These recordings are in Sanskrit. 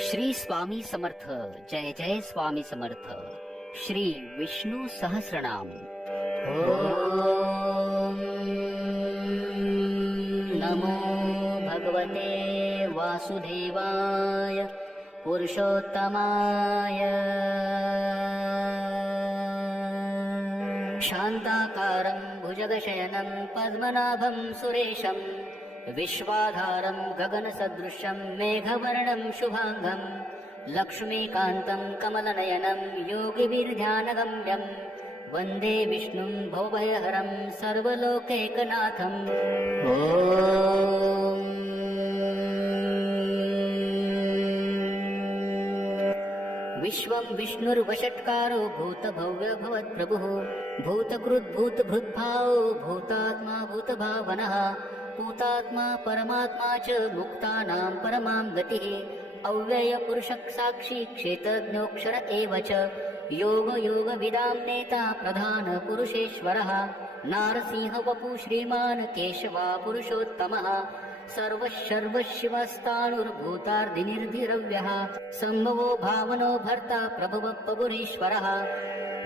श्री स्वामी समर्थ. जय जय स्वामी समर्थ. श्री विष्णू सहस्रनाम. ओम नमो भगवते वासुदेवाय पुरुषोत्तमाय. शान्ताकारं भुजगशयनं पद्मनाभं सुरेशं विश्वाधारं गगनसदृशं मेघवर्णं शुभांगं लक्ष्मीकान्तं कमलनयनं योगिभिर्ध्यानगम्यं वन्दे विष्णुं भवभयहरं सर्वलोकैकनाथम्. ॐ विश्वं विष्णुर्वषट्कारो भूतभव्य भवत्प्रभुः भूतकृद्भूतभृद्भावो भूतात्मा भूतभावनः भूतात्मा परमात्मा च मुक्तानां परमां गतिः. अव्ययपुरुषः साक्षी क्षेत्रज्ञोऽक्षर एव च योगयोगविदां नेता प्रधानपुरुषेश्वरः. नारसिंहवपु श्रीमान् केशवा पुरुषोत्तमः सर्वशर्वशिवस्ताणुर्भूतार्धिनिर्धिरव्यः सम्भवो भावनो भर्ता प्रभुवपपुरीश्वरः.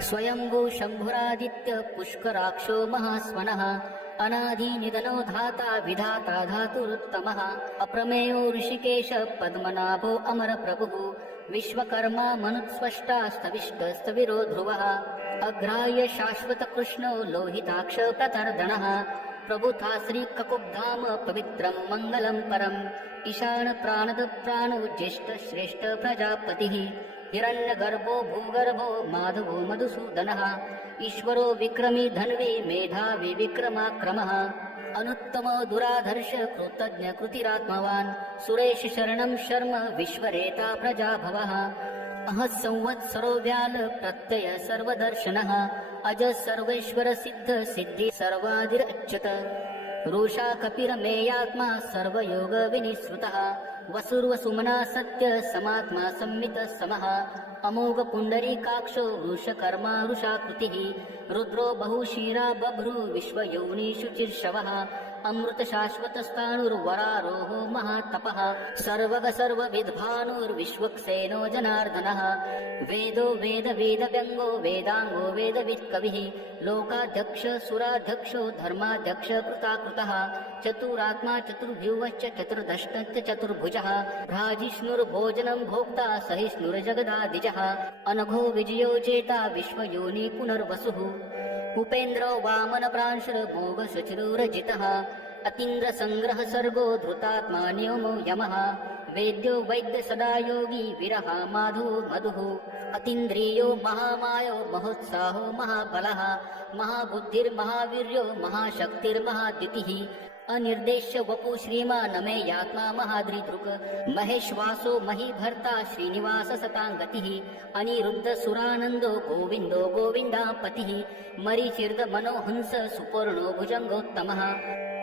स्वयंभू शम्भुरादित्य पुष्कराक्षो महास्वनः अनादिनिधनो धाता विधाता धातुरुत्तमः. अप्रमेयो ऋषिकेश पद्मनाभो अमरप्रभुः विश्वकर्मा मनुस्वष्टा स्तविष्टस्तविरो ध्रुवः. अग्राह्य शाश्वतकृष्णो लोहिताक्ष प्रतर्दनः प्रभुता श्रीककुब्धाम पवित्रं मङ्गलं परम्. ईशान प्राणद प्राणो ज्येष्ठ श्रेष्ठ प्रजापतिः हिरण्यगर्भो भूगर्भो माधवो मधुसूदनः. ईश्वरो विक्रमी धन्वी मेधावी विक्रमाक्रमः. अनुत्तमो दुराधर्ष कृतज्ञ कृतिरात्मवान् सुरेश शरणं शर्म विश्वरेता प्रजाभवः. अह संवत्सरो व्याल प्रत्यय सर्वदर्शनः अज सर्वेश्वर सिद्ध सिद्धि सर्वादिरच्युत. रुषा कपिरमेयात्मा सर्वयोग विनिश्रुतः वसुर्वसुमना सत्य समात्मा संमित समः. अमोघ पुण्डरीकाक्षो वृषकर्मा वृषाकृतिः रुद्रो बहुशीरा बभ्रु विश्वयोनिषु चिर्षवः. अमृत शाश्वतस्ताणुर्वरारोहो महातपः सर्वग सर्वविद्भानुर्विश्वक्सेनो जनार्दनः. वेदो वेदव्यङ्गो वेदांगो वेदवित्कविः लोकाध्यक्ष सुराध्यक्षो धर्माध्यक्ष कृताकृतः. चतुरात्मा चतुर्भ्युवश्च चतुर्दष्टश्च चतुर्भुजः भ्राजिष्णुर्भोजनं भोक्ता सहिष्णुर्जगदादिजः. अनघो विजयो चेता विश्वयोनि पुनर्वसुः उपेन्द्रो वामन प्रांशुर्भोग शुचिरुरजितः. अतीन्द्र संग्रह सर्गो धृतात्मा नियमो यमः वेद्यो वैद्य सदा योगी विरह माधो मधुः. अतीन्द्रियो महामायो महोत्साहो महाबलः महाबुद्धिर्महावीर्यो महाशक्तिर्महाद्युतिः. अनिर्देश्य वपु श्रीमानमेयात्मा महाद्रिदृक् महेश्वासो महीभर्ता श्रीनिवास सताङ्गतिः. अनिरुद्ध सुरानन्दो गोविन्दो गोविन्दापतिः मरीचिर्द मनोहंस सुपर्णो भुजङ्गोत्तमः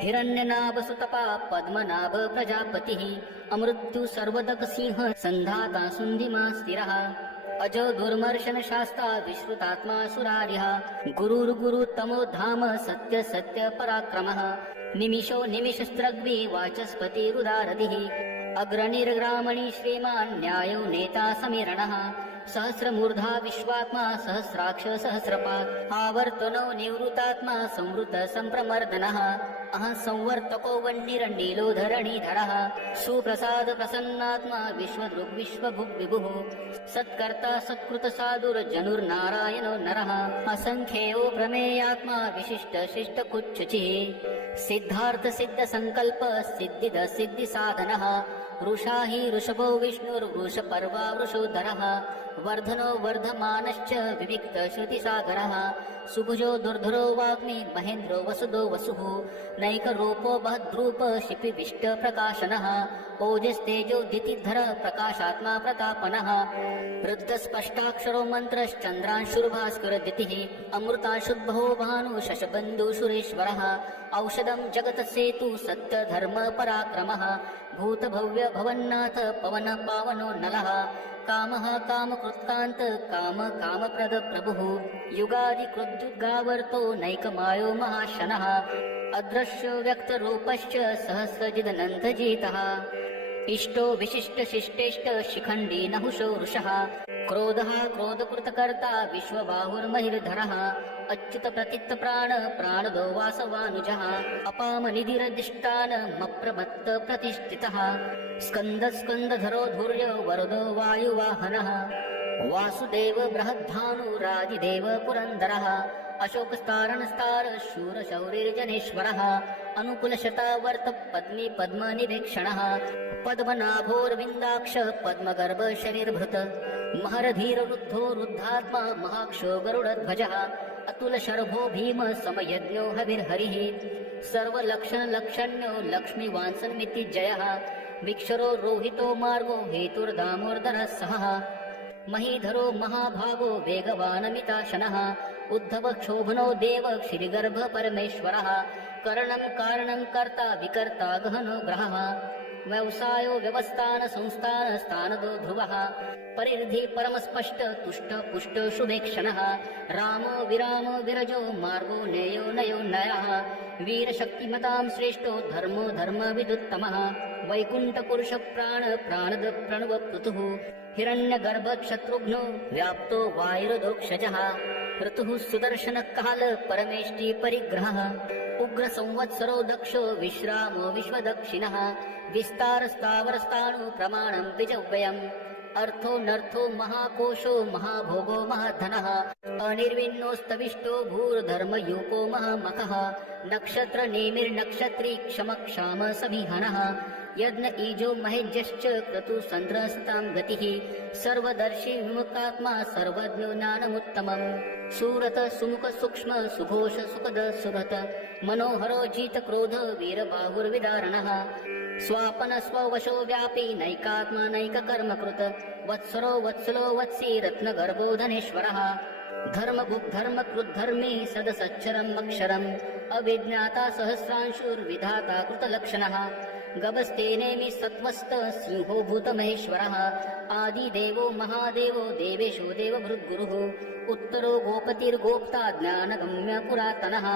हिरण्यनाभ सुतपा पद्मनाभ प्रजापतिः. अमृत्यु सर्वदक सिंह सन्धाता सुन्धिमा स्थिरः अजो दुर्मर्शन शास्ता विश्रुतात्मा सुरार्यः. गुरुर्गुरुतमो धाम सत्य सत्य पराक्रमः निमिषो निमिषस्त्रग्वी वाचस्पतिरुदारधिः. अग्रणिर्ग्रामणि श्रीमान् न्यायो नेता समीरणः सहस्रमूर्धा विश्वात्मा सहस्राक्ष सहस्रपात्. आवर्तनो निवृतात्मा संवृत सम्प्रमर्दनः अहं संवर्तको वह्निरण्डीलो धरणीधरः. सुप्रसाद प्रसन्नात्मा विश्वदृग् विश्वभुग् विभुः सत्कर्ता सत्कृत साधुर्जनुर्नारायणो नरः. असंख्येयो प्रमेयात्मा विशिष्ट शिष्ट कुच्युचिः सिद्धार्थ सिद्ध संकल्प सिद्धिद सिद्धि साधनः. वृषा हि ऋषभो विष्णुर्वृषपर्वा वृषोधरः वर्धनो वर्धमानश्च विविक्त श्रुतिसागरः. सुभुजो दुर्धरो वाग्मी महेन्द्रो वसुदो वसुः नैकरूपो बहद्रूप शिपिविष्ट प्रकाशनः. ओजस्तेजो दितिधर प्रकाशात्मा प्रतापनः वृद्ध स्पष्टाक्षरो मन्त्रश्चन्द्रांशुर्भास्करदितिः. अमृताशुद्भो भानु शशबन्धु सुरेश्वरः औषधं जगत सेतु सत्य धर्म पराक्रमः भूतभव्य भवन्नाथ पवन पावनो नलः. कामः कामकृत्कान्त काम कामप्रद प्रभुः युगादिकृद्युगावर्तो नैकमायो महाशनः. अदृश्यो व्यक्तरूपश्च सहस्रजिदनन्तजितः इष्टो विशिष्ट शिष्टेष्ट शिखण्डी नहुषो वृषः क्रोधः क्रोधकृतकर्ता विश्वबाहुर्महिर्धरः अच्युत प्रतित्त प्राणदो वासवानुजः अपामनिधिरधिष्ठानमप्रमत्त प्रतिष्ठितः स्कन्दधरो धुर्यो वरदो वायुवाहनः वासुदेव बृहद्भानुरादिदेव पुरन्दरः अशोकस्तारणस्तार शूरशौरिर्जनेश्वरः अनुकुलशतावर्त पद्मी पद्मनिवेक्षणः पद्मनाभोर्विन्दाक्ष पद्मगर्भ शरीरभृत महरधीररुद्धो रुद्धात्मा महाक्षो गरुडध्वजः अतुलशर्भो भीम समयज्ञो हविर्हरिः सर्वलक्षणलक्षण्यो लक्ष्मीवांसन्मिति जयः विक्षरो रोहितो मार्गो हेतुर्दामोदरः सहः महीधरो महाभागो वेगवानमिताशनः उद्धव क्षोभनो देव श्रीगर्भ परमेश्वरः करणं कारणं कर्ता विकर्ता गहनो ग्रहः व्यवसायो व्यवस्थान संस्थान स्थानदो ध्रुवः परिर्धि परमस्पष्ट तुष्ट पुष्ट शुभेक्षणः रामो विरामो विरजो मार्गो नेयो नयो नयः वीरशक्तिमतां श्रेष्ठो धर्मो धर्म विदुत्तमः वैकुण्ठपुरुष प्राणद प्रणव पृथुः हिरण्यगर्भ शत्रुघ्नो व्याप्तो वायुरदोक्षजः ऋतुः सुदर्शन काल परमेष्टि परिग्रहः उग्र संवत्सरो दक्षो विश्रामो विश्वदक्षिणः विस्तारस्तावरस्ताणु प्रमाणं द्विजव्ययम् अर्थो नर्थो महाकोशो महाभोगो महाधनः अनिर्विण्णोस्तविष्टो भूर्धर्मयूपो महामखः नक्षत्र नेमिर्नक्षत्री क्षमक्षाम समिहनः यज्ञ ईजो महेज्यश्च क्रतु सन्द्रसतां गतिः सर्वदर्शी विमुक्तात्मा सर्वज्ञो ज्ञानमुत्तमम् सूरत सुमुख सूक्ष्म सुघोष सुखद सुरत मनोहरो जित क्रोध वीरबाहुर्विदारणः स्वापन स्ववशो व्यापी नैकात्मा नैककर्मकृत वत्सरो वत्सलो वत्सी रत्नगर्भो धनेश्वरः धर्मकृद्धर्मी सदसच्चरम् अक्षरम् अविज्ञाता सहस्रांशुर्विधाता कृतलक्षणः गभस्तेनेमि सत्त्वस्त सिंहो भूतमहेश्वरः आदिदेवो महादेवो देवेशो देवभृद्गुरुः उत्तरो गोपतिर्गोप्ता ज्ञानगम्य पुरातनः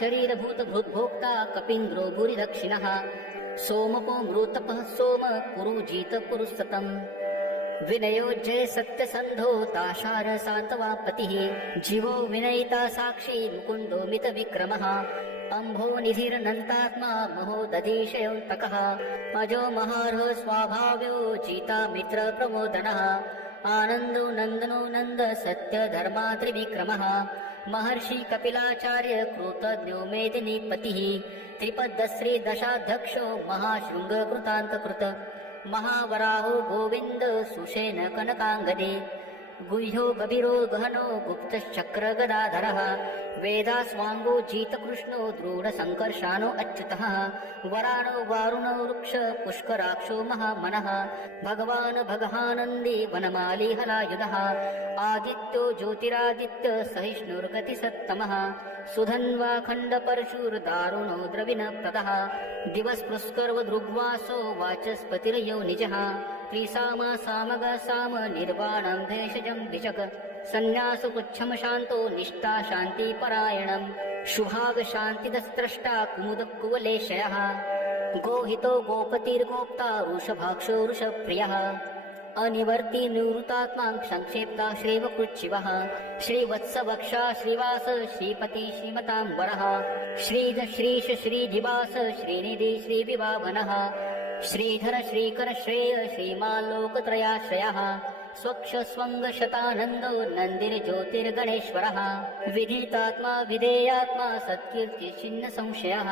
शरीरभूतभृद्भोक्ता कपीन्द्रो भूरिदक्षिणः सोमपो मृतपः सोम कुरुजीत पुरुस्ततम् विनयो जय सत्यसन्धो ताशार सान्तवापतिः जीवो विनयिता साक्षी मुकुन्दो मितविक्रमः अम्भो निधिरनन्तात्मा महोदधीशयोऽन्तकः अजो महार्ह स्वाभाव्यो जिता मित्र प्रमोदनः आनन्दो नन्दनो नन्द सत्य धर्मा त्रिविक्रमः महर्षि कपिलाचार्य कृतज्ञो मेदिनीपतिः त्रिपदश्री दशाध्यक्षो महाशृङ्ग कृतान्तकृत महावराहो गोविन्द सुषेण कनकाङ्गदे गुह्यो गभीरो गहनो गुप्तश्चक्र गदाधरः वेदास्वाङ्गो जितकृष्णो दृढसङ्कर्षाणो अच्युतः वराणो वारुणो वृक्ष पुष्कराक्षो महामनः भगवान् भगहानन्दी वनमाली हलायुधः आदित्यो ज्योतिरादित्य सहिष्णुर्गतिसत्तमः सुधन्वाखण्डपरशुर्दारुणो द्रविणप्रदः दिवस्पृस्कर्वदृग्वासो वाचस्पतिर्यो निजः त्रिसामा सामग साम निर्वाणं भेषजं विशक सन्न्यासपुच्छम शान्तो निष्ठा शान्तिपरायणं शुभाग शान्तिदस्त्रष्टा कुमुदकुवलेशयः गोहितो गोपतिर्गोप्ता वृषभाक्षो वृषप्रियः अनिवर्ति निवृतात्मा संक्षेप्ता श्रीवकृच्छिवः श्रीवत्सवक्षा श्रीवास श्रीपति श्रीमताम्बरः श्रीध श्रीश श्रीधिवास श्रीनिधि श्रीविभावनः श्रीधर श्रीकर श्रेय श्रीमाल्लोकत्रयाश्रयः स्वक्ष स्वङ्ग शतानन्दो नन्दिर्ज्योतिर्गणेश्वरः विधितात्मा विधेयात्मा सत्कीर्ति छिन्न संशयः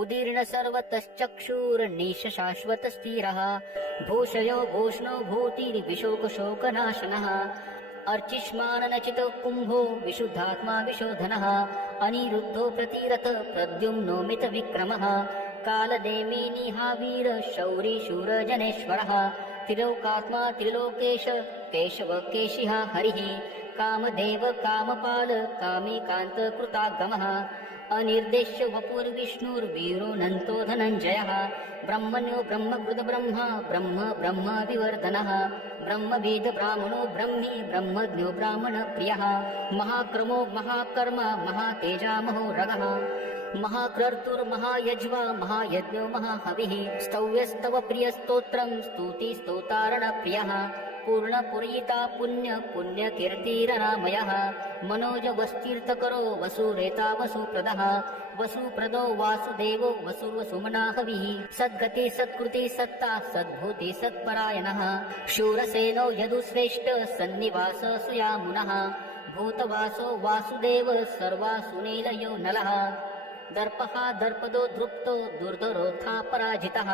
उदीर्ण सर्वतश्चक्षुर्निश शाश्वत स्थिरः भूषयो भूष्णो भूतिर्विशोकशोकनाशनः अर्चिष्माननचितो कुम्भो विशुद्धात्मा विशोधनः अनिरुद्धो प्रतिरथ प्रद्युम्नो मितविक्रमः कालनेमिनिहावीर शौरी शूरजनेश्वरः त्रिलोकात्मा त्रिलोकेश केशव केशिः हरिः कामदेव कामपाल कामीकान्त कृतागमः अनिर्देश्य वपुर्विष्णुर्वीरोऽनन्तो धनञ्जयः ब्रह्मण्यो ब्रह्मकृत ब्रह्मा ब्रह्म ब्रह्म विवर्धनः ब्रह्मवेद ब्राह्मणो ब्रह्मी ब्रह्मज्ञो ब्राह्मण प्रियः महाक्रमो महाकर्मा महातेजा महोरगः महाक्रतुर्महायज्वा महायज्ञो महाहविः स्तव्यस्तव प्रियस्तोत्रं स्तुतिस्तोतारणप्रियः पूर्णपुरीता पुण्यकीर्तिरनामयः मनोजवस्तीर्थकरो वसुरेता वसुप्रदः वसुप्रदो वासुदेवो वसुर्वसुमनाहविः सद्गति सत्कृति सत्ता सद्भूति सत्परायणः शूरसेनो यदुश्रेष्ठ सन्निवास सुयामुनः भूतवासो वासुदेव सर्वासुनीलयो नलः दर्पः दर्पदो दृप्तो दुर्धरोऽथा पराजितः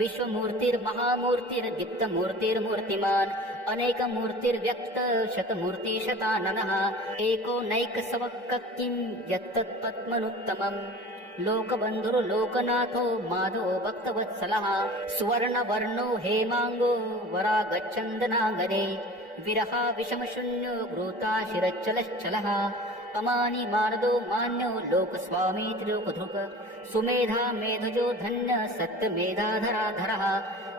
विश्वमूर्तिर्महामूर्तिर्दीप्तमूर्तिर्मूर्तिमान् अनेकमूर्तिर्व्यक्त शतमूर्तिशताननः एको नैकसवक्किं यत्तत्पद्मनुत्तमम् लोकबन्धुर्लोकनाथो माधवो भक्तवत्सलः सुवर्णवर्णो हेमाङ्गो वरागच्छन्दनागरे विरहा विषमशून्यो घ्रूता शिरच्चलश्चलः अमानि मानदो मान्यो लोकस्वामी त्रिलोकधृक् सुमेधा मेधजो धन्य सत्यमेधाधराधरः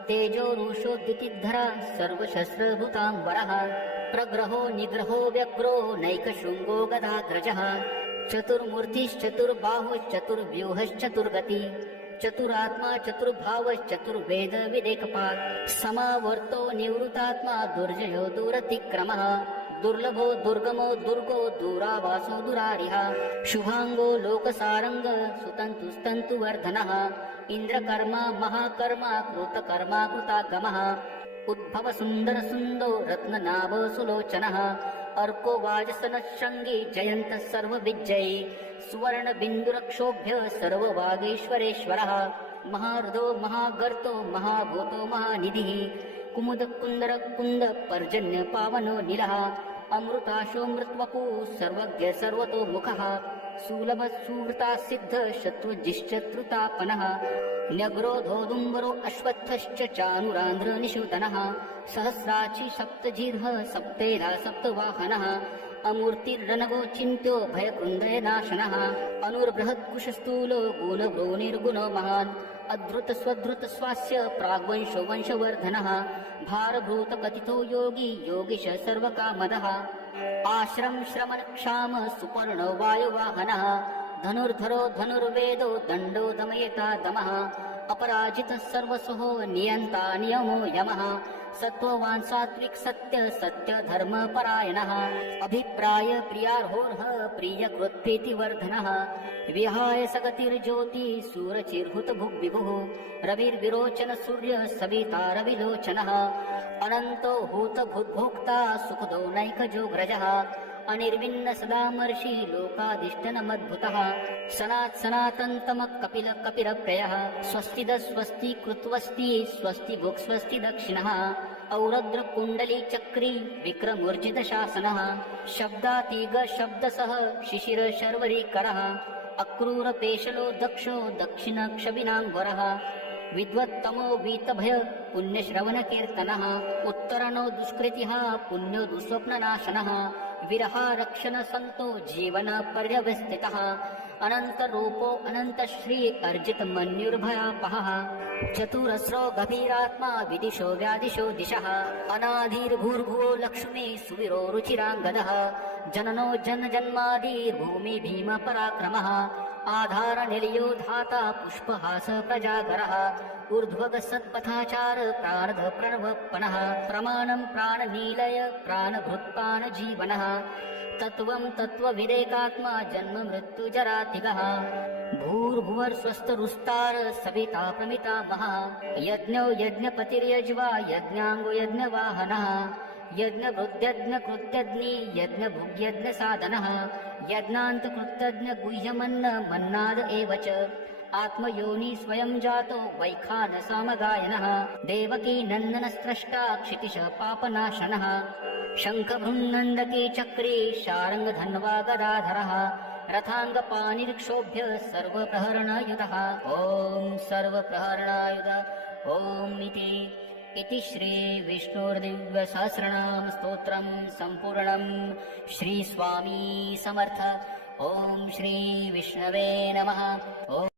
तेजो रुषो द्युतिधरा सर्वशस्त्रभूताम्बरः प्रग्रहो निग्रहो व्यग्रो नैकशृङ्गो गदाग्रजः चतुर्मूर्तिश्चतुर्बाहुश्चतुर्व्यूहश्चतुर्गति चतुरात्मा चतुर्भावश्चतुर्वेद विदेकपात् समावर्तो निवृतात्मा दुर्जयो दूरतिक्रमः दुर्लभो दुर्गमो दुर्गो दूरावासो दुरारिः शुभांगो लोकसारंग सुतन्तुस्तन्तुवर्धनः इन्द्रकर्मा महाकर्मा कृतकर्मा कृतागमः उद्भव सुन्दर सुन्दो रत्ननाभ सुलोचनः अर्को वाजसनशृङ्गी जयन्तः सर्वविजयी सुवर्णबिन्दुरक्षोभ्य सर्ववागीश्वरेश्वरः महारथो महागर्तो महाभूतो महानिधिः कुमुदकुन्दर कुन्द पर्जन्य पावनो नीलः अमृताशो मृत्वपु सर्वज्ञ सर्वतो मुखः सुलभ सुवृता सिद्ध शत्रुजिश्चत्रुतापनः न्यग्रोधोदुम्बरो अश्वत्थश्च चानुरान्ध्र निषूदनः सहस्राक्षी सप्तजिह्व सप्तेरा सप्तवाहनः अमूर्तिर्नगो चिन्त्यो भयकृन्दयनाशनः अनुर्बृहत्कुशस्थूलो गुणभ्रो निर्गुणो महान् अधृत स्वधृत स्वास्य प्राग्वंशो वंशवर्धनः भारभूत कथितो योगी योगीश सर्वकामदः आश्रम श्रमण क्षाम सुपर्ण वायुवाहनः धनुर्धरो धनुर्वेदो दण्डो दमयता दमः अपराजित सर्वसहो नियन्ता नियमो यमः सत्त्ववान् सात्विक सत्य सत्य धर्म परायणः अभिप्राय प्रियार्होर्ह प्रियकृत् प्रीतिवर्धनः विहाय सगतिर्ज्योति सूरचिर्हुत भुग्विभुः रविर्विरोचन सूर्य सविता रविलोचनः अनन्तो हूत भूद्भोक्ता सुखदो नैकजो ग्रजः अनिर्विन्न सदामर्षि लोकाधिष्ठनमद्भुतः सनातन्तम कपिल कपिरप्रयः स्वस्तिद स्वस्ति कृत्वस्ति स्वस्ति भुक् स्वस्ति दक्षिणः औरद्र कुण्डली चक्री विक्रमूर्जित शासनः शब्दातीग शब्दसः शिशिर शर्वरीकरः अक्रूर पेशलो दक्षो दक्षिण क्षभिनाम्बरः विद्वत्तमो वीतभय पुण्यश्रवण कीर्तनः उत्तरणो दुष्कृतिः पुण्यो दुःस्वप्ननाशनः विरहारक्षण संतो जीवन पर्यवस्थितः अनंत रूपो अनंत श्री अर्जित मन्युर्भयापहः चतुरस्रो गभीरात्मा विदिशो व्यादिशो दिशः अनाधिर्भूर्भुवो लक्ष्मी सुवीरो रुचिराङ्गदः जननो जन्मजन्मादिर्भूमि भीम पराक्रमः आधार निलयो धाता पुष्पहास प्रजागरः ऊर्ध्वग सत्पथाचार प्राणध प्रणवपनः प्रमाणं प्राणनीलय प्राणभृत्पान जीवनः तत्त्वं तत्त्वविदेकात्मा जन्म मृत्युजरातिगः भूर्भुवस्वस्तरुस्तार सविता प्रमिता महा यज्ञो यज्ञपतिर्यज्वा यज्ञाङ्गो यज्ञवाहनः यज्ञभृद्यज्ञ कृत्यग्नि यज्ञ भुग्यज्ञ साधनः यज्ञान्त कृत्यज्ञ गुह्यमन्न मन्नाद एव च आत्मयोनि स्वयं जातो वैखान सामगायनः देवकी नन्दन स्रष्टा क्षितिश पापनाशनः शङ्खभृन्नन्दकी चक्री शारङ्ग धन्वा गदाधरः रथाङ्गपाणिर्क्षोभ्य सर्वप्रहरणायुधः ॐ सर्वप्रहरणायुध ॐ इति श्री विष्णुर्दिव्य सहस्रनाम स्तोत्रं संपूर्णं श्री स्वामी समर्थ। ओम श्री विष्णवे नमः। ओम